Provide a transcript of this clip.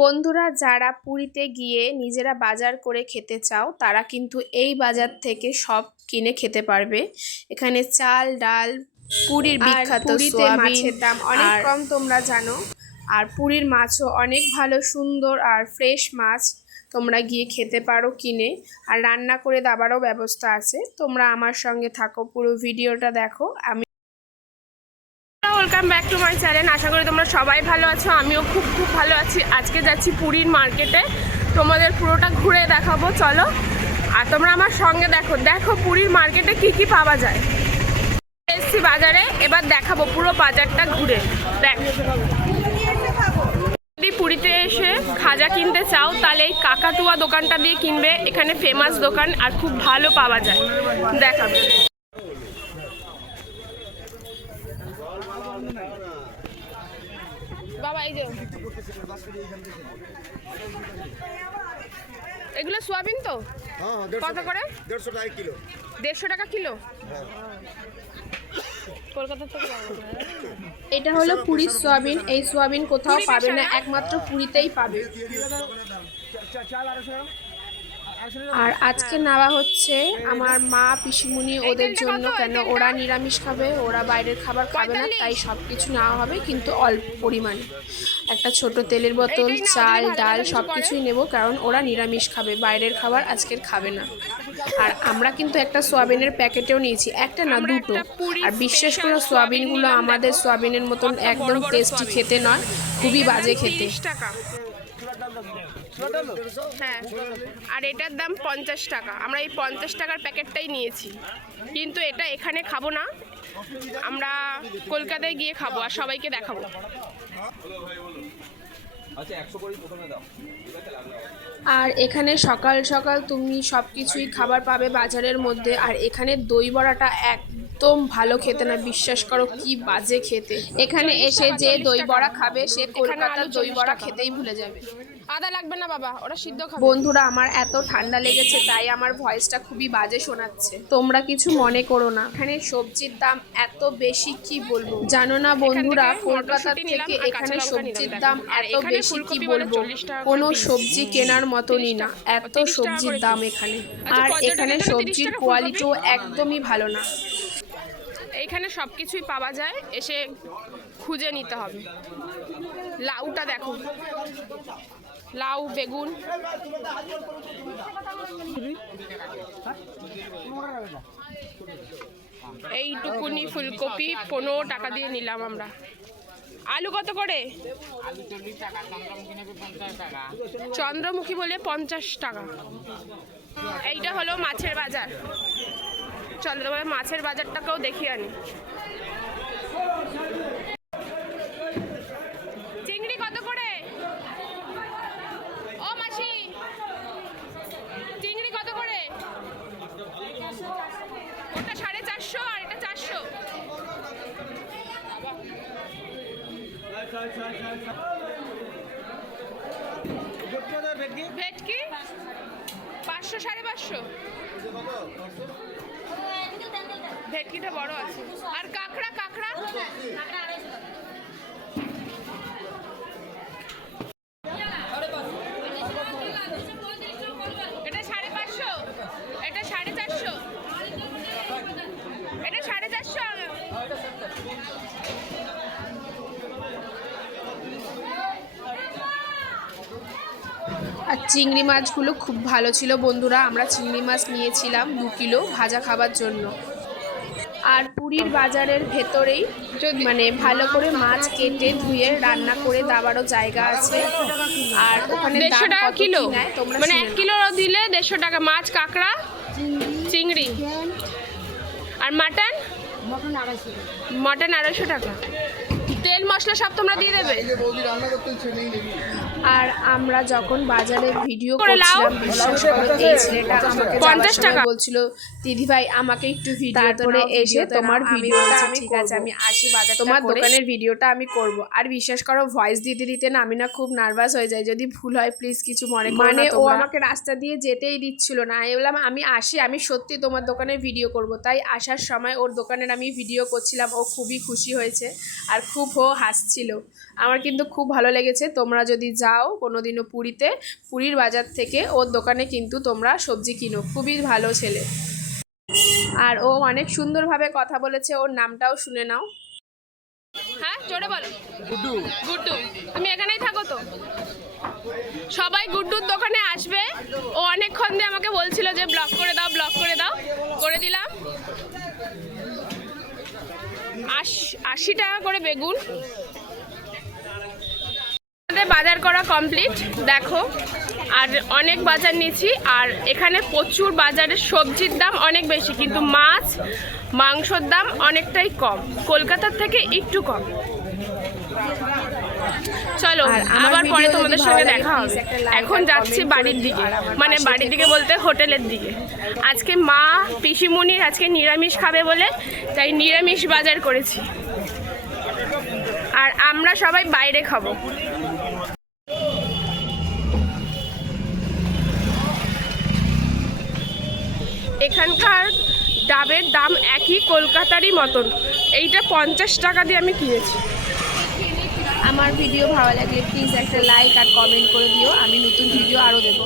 বন্ধুরা যারা পুরীতে গিয়ে নিজেরা বাজার করে খেতে চাও তারা কিন্তু এই বাজার থেকে সব কিনে খেতে পারবে। এখানে চাল ডাল পুরীর বিখ্যাত মাছের দাম অনেক কম তোমরা জানো। আর পুরীর মাছও অনেক ভালো সুন্দর আর ফ্রেশ মাছ তোমরা গিয়ে খেতে পারো কিনে। আর রান্না করে দাবারও ব্যবস্থা আছে। তোমরা আমার সঙ্গে থাকো পুরো ভিডিওটা দেখো। আমি welcome back to my channel আশা করি তোমরা সবাই ভালো আছো, আমিও খুব খুব ভালো আছি। আজকে যাচ্ছি পুরীর মার্কেটে তোমাদের পুরোটা ঘুরে দেখাবো, চলো। আর তোমরা আমার সঙ্গে দেখো। দেখো পুরীর মার্কেটে কি কি পাওয়া যায়। এসছি বাজারে, এবার দেখাবো পুরো বাজারটা ঘুরে। দেখ। যদি পুরীতে এসে খাজা কিনতে চাও, তাহলে এই কাকাতুয়া দোকানটা দিয়ে কিনবে। এখানে ফেমাস দোকান আর খুব ভালো পাওয়া যায়। দেখাবে। এগুলো সোয়াবিন তো হ্যাঁ হ্যাঁ কত করে দেড়শো টাকা কিলো দেড়শো টাকা কিলো হ্যাঁ কলকাতা থেকে এটা হলো পুরীর সোয়াবিন এই সোয়াবিন কোথাও পাবে না একমাত্র পুরীতেই পাবে আর আজকে নেওয়া হচ্ছে আমার মা পিসিমুনি ওদের জন্য কেন ওরা নিরামিষ খাবে ওরা বাইরের খাবার খাবে না তাই সব কিছু নেওয়া হবে কিন্তু অল্প পরিমাণে। একটা ছোট তেলের বোতল চাল ডাল সব কিছুই নেব কারণ ওরা নিরামিষ খাবে বাইরের খাবার আজকের খাবে না। আর আমরা কিন্তু একটা সোয়াবিনের প্যাকেটেও নিয়েছি একটা না দুটো। আর special করে সোয়াবিনগুলো আমাদের সোয়াবিনের মতন একদম টেস্টি খেতে নয় খুবই বাজে খেতে। 30 টাকা। হ্যাঁ। আর এটার দাম পঞ্চাশ টাকা। আমরা এই পঞ্চাশ টাকার প্যাকেটটাই নিয়েছি। কিন্তু এটা এখানে খাব না। আমরা কলকাতায় গিয়ে খাব আর সবাইকে দেখাবো। আর এখানে সকাল সকাল তুমি সব কিছুই খাবার পাবে বাজারের মধ্যে। আর এখানে দই বড়াটা একদম ভালো খেতে না। বিশ্বাস করো কি বাজে খেতে। এখানে এসে যে দই বড়া খাবে সে কলকাতার দই 40 বড়া খেতেই ভুলে যাবে। আদা লাগবে না বাবা ওরা সিদ্ধ খাবে। বন্ধুরা আমার এত ঠান্ডা লেগেছে তাই আমার ভয়েসটা খুবই বাজে শোনাচ্ছে। তোমরা কিছু মনে করো না। এখানে সবজির দাম এত বেশি কি বলব? জানো না বন্ধুরা কলকাতা থেকে এখানে সবজির দাম এত বেশি কি বলব? 40 টাকা করে কোনো সবজি কেনার মতনই না। এত টাকা। 30 টাকা সবজির দাম এখানে। আচ্ছা, আর এখানে সবজির কোয়ালিটিও একদমই ভালো না। এখানে সব কিছুই পাওয়া যায় এসে খুঁজে নিতে হবে। লাউটা দেখো। লাউ, বেগুন। এইটুকুনি ফুলকপি, পনেরো টাকা দিয়ে নিলাম আমরা। আলু কত করে? চন্দ্রমুখী বলে পঞ্চাশ টাকা। এইটা হলো মাছের বাজার। চন্দ্রবাজার মাছের বাজারটাকেও দেখিয়ে আনি চিংড়ি কত করে ও মাসি চিংড়ি কত করে ওটা সাড়ে চারশো আর এটা চারশো। ভেটকি? পাঁচশো সাড়ে পাঁচশো। ভেটকিটা বড় আছে। আর কাঁকড়া কাঁকড়া এটা সাড়ে পাঁচশো এটা সাড়ে চারশো এটা সাড়ে চারশো আর চিংড়ি মাছগুলো খুব ভালো ছিল বন্ধুরা আমরা চিংড়ি মাছ নিয়েছিলাম দু কিলো ভাজা খাবার জন্য। আর পুরীর বাজারের ভেতরেই মানে ভালো করে মাছ কেটে ধুয়ে রান্না করে দেওয়ারও জায়গা আছে। আর ওখানে দেড়শো টাকা কিলো? মানে এক কিলো দিলে দেড়শো টাকা মাছ কাঁকড়া চিংড়ি। আর মাটন? মাটন আড়াইশো টাকা। তেল মশলা সব তোমরা দিয়ে দেবে? যে আর আমরা যখন বাজারে ভিডিও করে করছিলাম বিশ্বাস করো এই ছেলেটা আমাকে পঞ্চাশ টাকা। বলছিল দিদি ভাই আমাকে একটু ভিডিও তারপরে এসে তোমার ভিডিওটা আমি ঠিক আছে আমি আসি বাজারটা তোমার দোকানের ভিডিওটা আমি করব। আর বিশ্বাস করো ভয়েস দিতে দিতে না আমি না খুব নার্ভাস হয়ে যাই। যদি ভুল হয় প্লিজ কিছু মনে করো মানে ও আমাকে রাস্তা দিয়ে যেতেই দিচ্ছিল না। আমি বললাম আমি আসি আমি সত্যি তোমার দোকানে ভিডিও করব। তাই আসার সময় ওর দোকানের আমি ভিডিও করছিলাম। ও খুবই খুশি হয়েছে আর খুব ও হাসছিল। আমার কিন্তু খুব ভালো লেগেছে। তোমরা যদি যাও যাও কোনোদিনও পুরীতে। পুরীর বাজার থেকে ওর দোকানে কিন্তু তোমরা সবজি কিনো। খুবই ভালো ছেলে। আর ও অনেক সুন্দরভাবে কথা বলেছে ওর নামটাও শুনে নাও। হ্যাঁ জোরে বলো। গুড্ডু। গুড্ডু তুমি এখানেই থাকো তো? সবাই গুড্ডুর দোকানে আসবে। ও অনেকক্ষণ দিয়ে আমাকে বলছিল যে ব্লক করে দাও ব্লক করে দাও। করে দিলাম। আশ- আশি টাকা করে বেগুন। আমাদের বাজার করা কমপ্লিট দেখো। আর অনেক বাজার নিয়েছি আর এখানে প্রচুর বাজারের সবজির দাম অনেক বেশি কিন্তু মাছ মাংসর দাম অনেকটাই কম। কলকাতার থেকে একটু কম। চলো আবার পরে তোমাদের সঙ্গে দেখা হবে। এখন যাচ্ছি বাড়ির দিকে। মানে বাড়ির দিকে বলতে হোটেলের দিকে। আজকে মা পিসিমণির আজকে নিরামিষ খাবে বলে তাই নিরামিষ বাজার করেছি। আর আমরা সবাই বাইরে খাব। এখানকার ডাবের দাম একই কলকাতারই মতন। এইটা পঞ্চাশ টাকা দিয়ে আমি কিনেছি। আমার ভিডিও ভালো লাগলে প্লিজ একটা লাইক আর কমেন্ট করে দিও। আমি নতুন ভিডিও আরও দেবো।